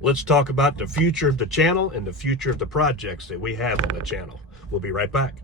Let's talk about the future of the channel and the future of the projects that we have on the channel. We'll be right back.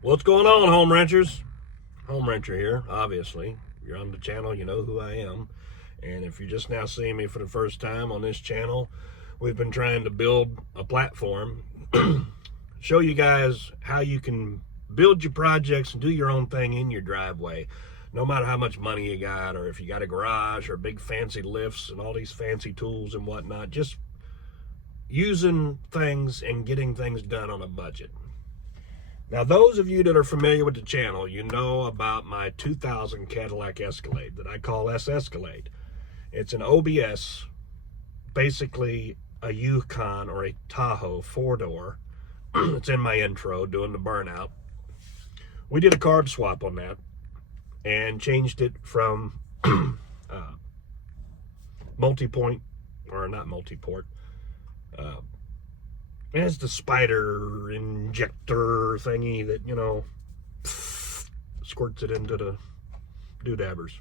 What's going on, home ranchers? Home rancher here, obviously. If you're on the channel, you know who I am. And if you're just now seeing me for the first time on this channel, we've been trying to build a platform, show you guys how you can build your projects and do your own thing in your driveway, no matter how much money you got, or if you got a garage or big fancy lifts and all these fancy tools and whatnot, just using things and getting things done on a budget. Now, those of you that are familiar with the channel, you know about my 2000 Cadillac Escalade that I call SS Calade. It's an OBS, basically a Yukon or a Tahoe 4-door. It's in my intro, doing the burnout. We did a carb swap on that and changed it from multi-point, or not multi-port, it's the spider injector thingy that, you know, squirts it into the doodabbers.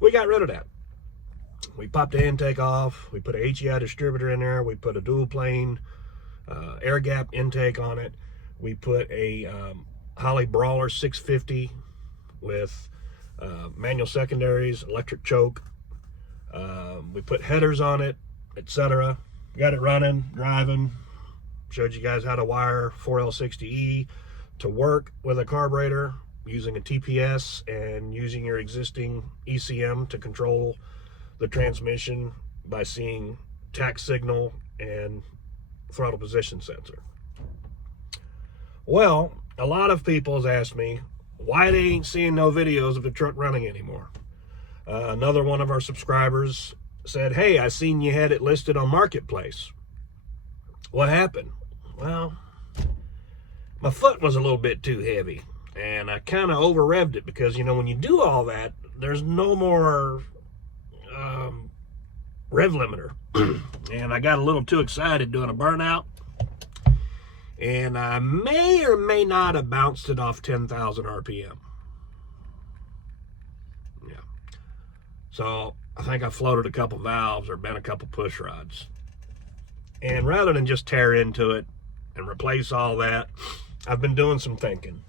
We got rid of that. We popped the intake off. We put a HEI distributor in there. We put a dual plane air gap intake on it. We put a Holley Brawler 650 with manual secondaries, electric choke. We put headers on it, etc. Got it running, driving. Showed you guys how to wire 4L60E to work with a carburetor using a TPS and using your existing ECM to control the transmission by seeing tach signal and throttle position sensor. Well, a lot of people has asked me why they ain't seeing no videos of the truck running anymore. Another one of our subscribers said, "Hey, I seen you had it listed on Marketplace. What happened?" Well, my foot was a little bit too heavy, and I kind of over revved it because, you know, when you do all that, there's no more rev limiter. And I got a little too excited doing a burnout, and I may or may not have bounced it off 10,000 RPM. Yeah. So I think I floated a couple valves or bent a couple push rods. And rather than just tear into it and replace all that, I've been doing some thinking.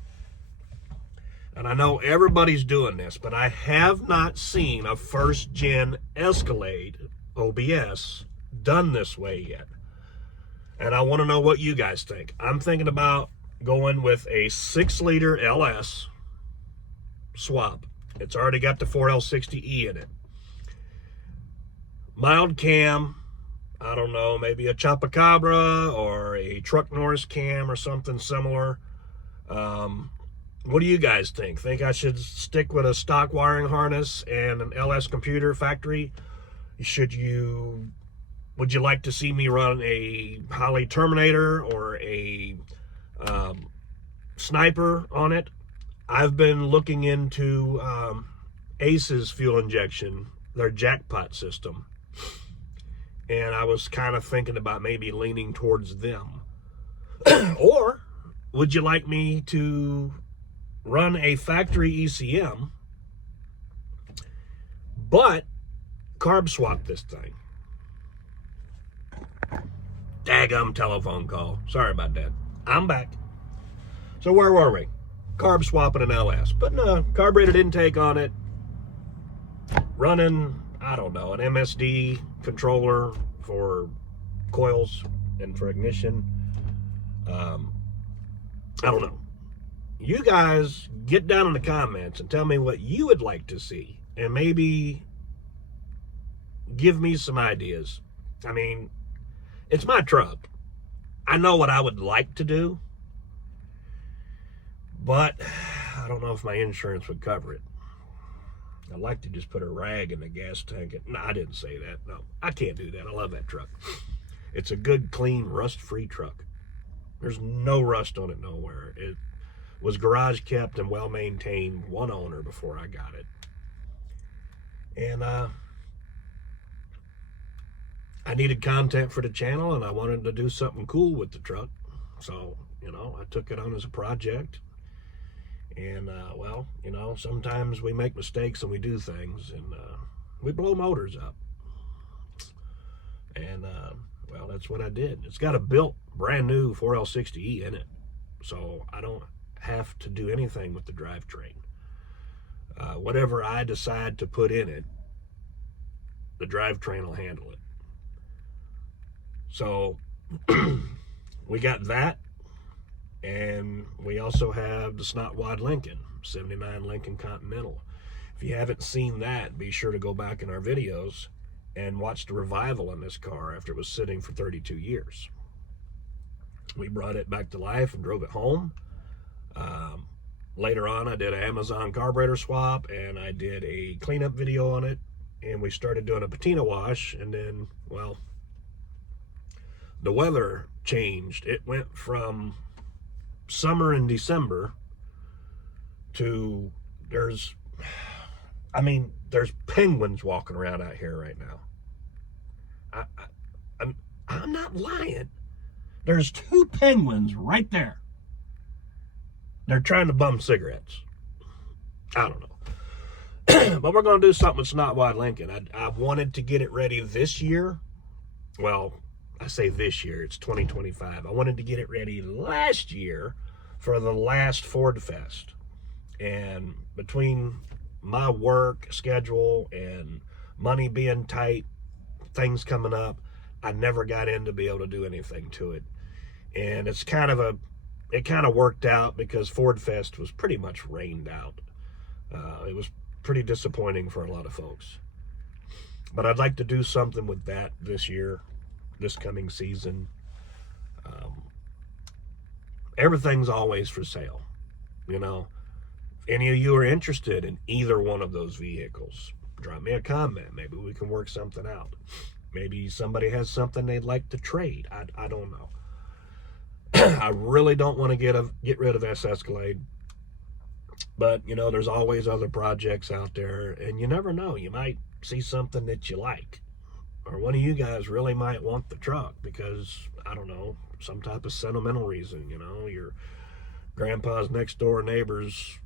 And I know everybody's doing this, but I have not seen a first-gen Escalade OBS done this way yet. And I want to know what you guys think. I'm thinking about going with a 6-liter LS swap. It's already got the 4L60E in it. Mild cam, I don't know, maybe a Chupacabra or a Truck Norris cam or something similar. What do you guys think? Think I should stick with a stock wiring harness and an LS computer factory? Would you like to see me run a Holley Terminator or a Sniper on it? I've been looking into Ace's fuel injection, their jackpot system. And I was kind of thinking about maybe leaning towards them. Or would you like me to run a factory ECM, but carb swap this thing? Daggum telephone call. Sorry about that. I'm back. So where were we? Carb swapping an LS. Putting a carbureted intake on it. Running, I don't know, an MSD controller for coils and for ignition. I don't know. You guys get down in the comments and tell me what you would like to see. And maybe give me some ideas. I mean, it's my truck. I know what I would like to do. But I don't know if my insurance would cover it. I'd like to just put a rag in the gas tank. No, I didn't say that. No, I can't do that. I love that truck. It's a good, clean, rust-free truck. There's no rust on it nowhere. It was garage kept and well maintained, one owner before I got it. And I needed content for the channel, and I wanted to do something cool with the truck. So, you know, I took it on as a project. And, well, you know, sometimes we make mistakes and we do things, and we blow motors up. And, well, that's what I did. It's got a built brand new 4L60E in it, so I don't have to do anything with the drivetrain. Whatever I decide to put in it, the drivetrain will handle it. So we got that, and we also have the snot wad Lincoln, 79 Lincoln Continental. If you haven't seen that, be sure to go back in our videos and watch the revival in this car after it was sitting for 32 years. We brought it back to life and drove it home. Later on, I did an Amazon carburetor swap, and I did a cleanup video on it, and we started doing a patina wash, and then, well, the weather changed. It went from summer in December to there's penguins walking around out here right now. I'm not lying. There's 2 penguins right there. They're trying to bum cigarettes. I don't know. But we're going to do something with snot wad Lincoln. I wanted to get it ready this year. Well, I say this year, it's 2025. I wanted to get it ready last year for the last Ford Fest. And between my work schedule and money being tight, things coming up, I never got in to be able to do anything to it. And it kind of worked out because Ford Fest was pretty much rained out. It was pretty disappointing for a lot of folks. But I'd like to do something with that this year, this coming season. Everything's always for sale. You know, if any of you are interested in either one of those vehicles, drop me a comment. Maybe we can work something out. Maybe somebody has something they'd like to trade. I don't know. I really don't want to get rid of SS Calade. But, you know, there's always other projects out there, and you never know. You might see something that you like. Or one of you guys really might want the truck because, I don't know, some type of sentimental reason, you know. Your grandpa's next door neighbor's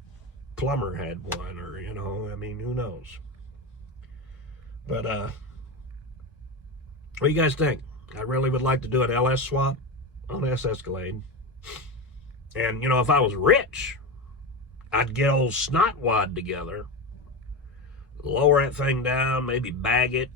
plumber had one, or, you know, I mean, who knows. But, what do you guys think? I really would like to do an LS swap on SS Calade. And, you know, if I was rich, I'd get old snot wad together, lower that thing down, maybe bag it,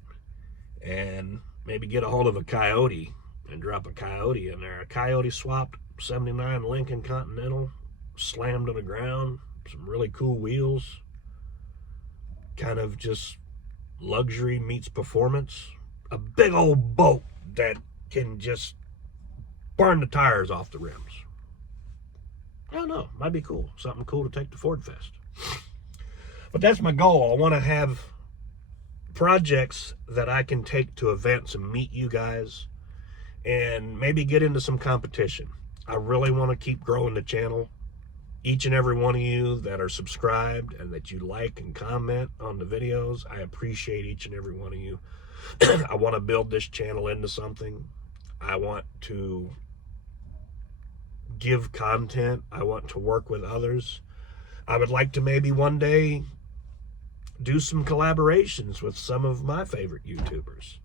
and maybe get a hold of a Coyote and drop a Coyote in there. A Coyote swapped 79 Lincoln Continental, slammed to the ground, some really cool wheels, kind of just luxury meets performance. A big old boat that can just burn the tires off the rims. I don't know, might be cool. Something cool to take to Ford Fest. But that's my goal. I want to have projects that I can take to events and meet you guys and maybe get into some competition. I really want to keep growing the channel. Each and every one of you that are subscribed and that you like and comment on the videos, I appreciate each and every one of you. I want to build this channel into something. I want to give content. I want to work with others. I would like to maybe one day do some collaborations with some of my favorite YouTubers,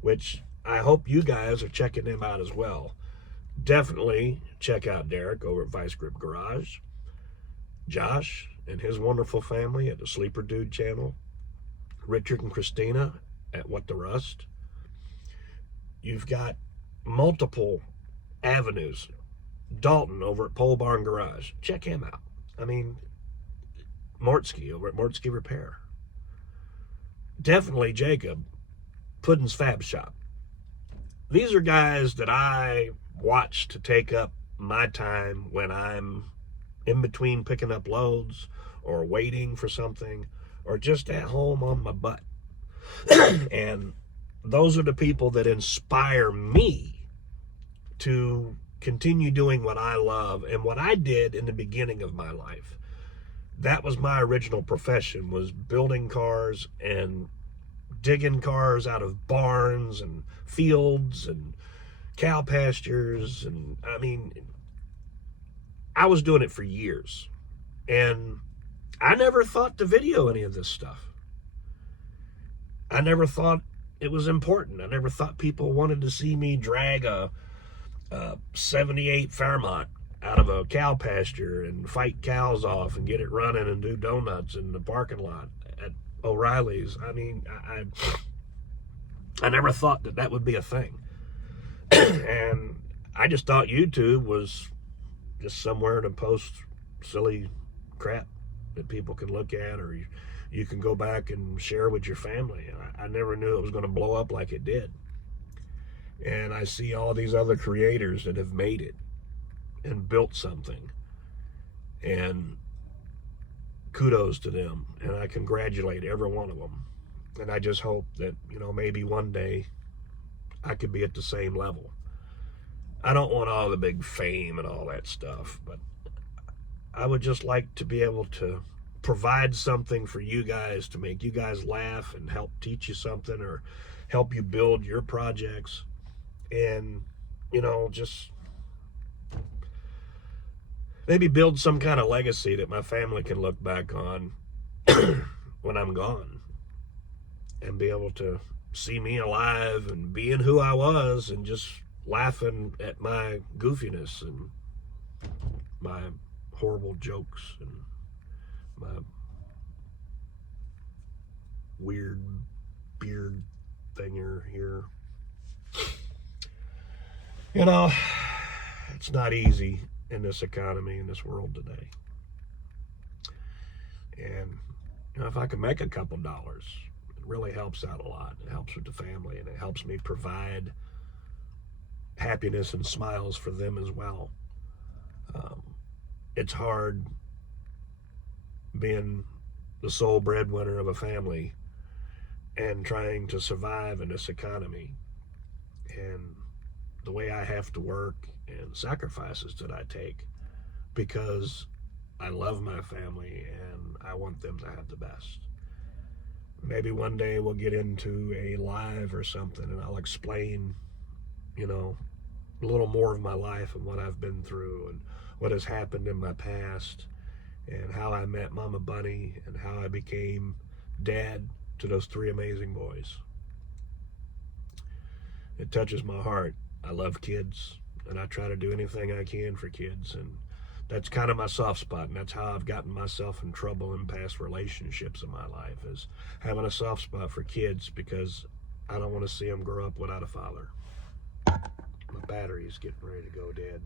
which I hope you guys are checking them out as well. definitely check out Derek over at Vice Grip Garage, Josh and his wonderful family at the Sleeper Dude channel, Richard and Christina at What the Rust. You've got multiple avenues. Dalton over at Pole Barn Garage. Check him out. I mean, Mortsky over at Mortsky Repair. Definitely Jacob, Puddin's Fab Shop. These are guys that I watch to take up my time when I'm in between picking up loads or waiting for something or just at home on my butt. And those are the people that inspire me to continue doing what I love and what I did in the beginning of my life. That was my original profession, was building cars and digging cars out of barns and fields and cow pastures. And I mean, I was doing it for years. And I never thought to video any of this stuff. I never thought it was important. I never thought people wanted to see me drag a 78 Fairmont out of a cow pasture and fight cows off and get it running and do donuts in the parking lot at O'Reilly's. I mean, I never thought that that would be a thing. And I just thought YouTube was just somewhere to post silly crap that people can look at, or you can go back and share with your family. And I never knew it was going to blow up like it did. And I see all these other creators that have made it and built something, and kudos to them, and I congratulate every one of them. And I just hope that, you know, maybe one day I could be at the same level. I don't want all the big fame and all that stuff, but I would just like to be able to provide something for you guys, to make you guys laugh and help teach you something or help you build your projects. And, you know, just maybe build some kind of legacy that my family can look back on when I'm gone, and be able to see me alive and being who I was and just laughing at my goofiness and my horrible jokes and my weird beard thinger here. You know, it's not easy in this economy, in this world today. And you know, if I can make a couple dollars, it really helps out a lot. It helps with the family, and it helps me provide happiness and smiles for them as well. It's hard being the sole breadwinner of a family and trying to survive in this economy, and the way I have to work and sacrifices that I take, because I love my family and I want them to have the best. Maybe one day we'll get into a live or something and I'll explain, you know, a little more of my life and what I've been through and what has happened in my past and how I met Mama Bunny and how I became dad to those 3 amazing boys. It touches my heart. I love kids, and I try to do anything I can for kids, and that's kind of my soft spot, and that's how I've gotten myself in trouble in past relationships in my life, is having a soft spot for kids, because I don't want to see them grow up without a father. My battery's getting ready to go dead.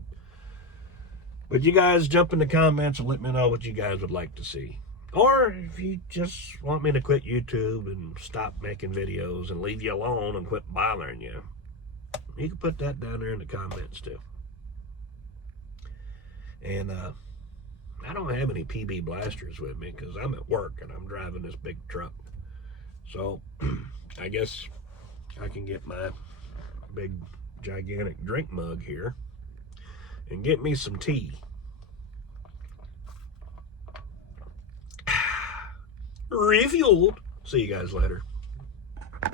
But you guys jump in the comments and let me know what you guys would like to see. Or if you just want me to quit YouTube and stop making videos and leave you alone and quit bothering you, you can put that down there in the comments too. And I don't have any PB blasters with me because I'm at work and I'm driving this big truck. So I guess I can get my big gigantic drink mug here and get me some tea. Refueled. See you guys later.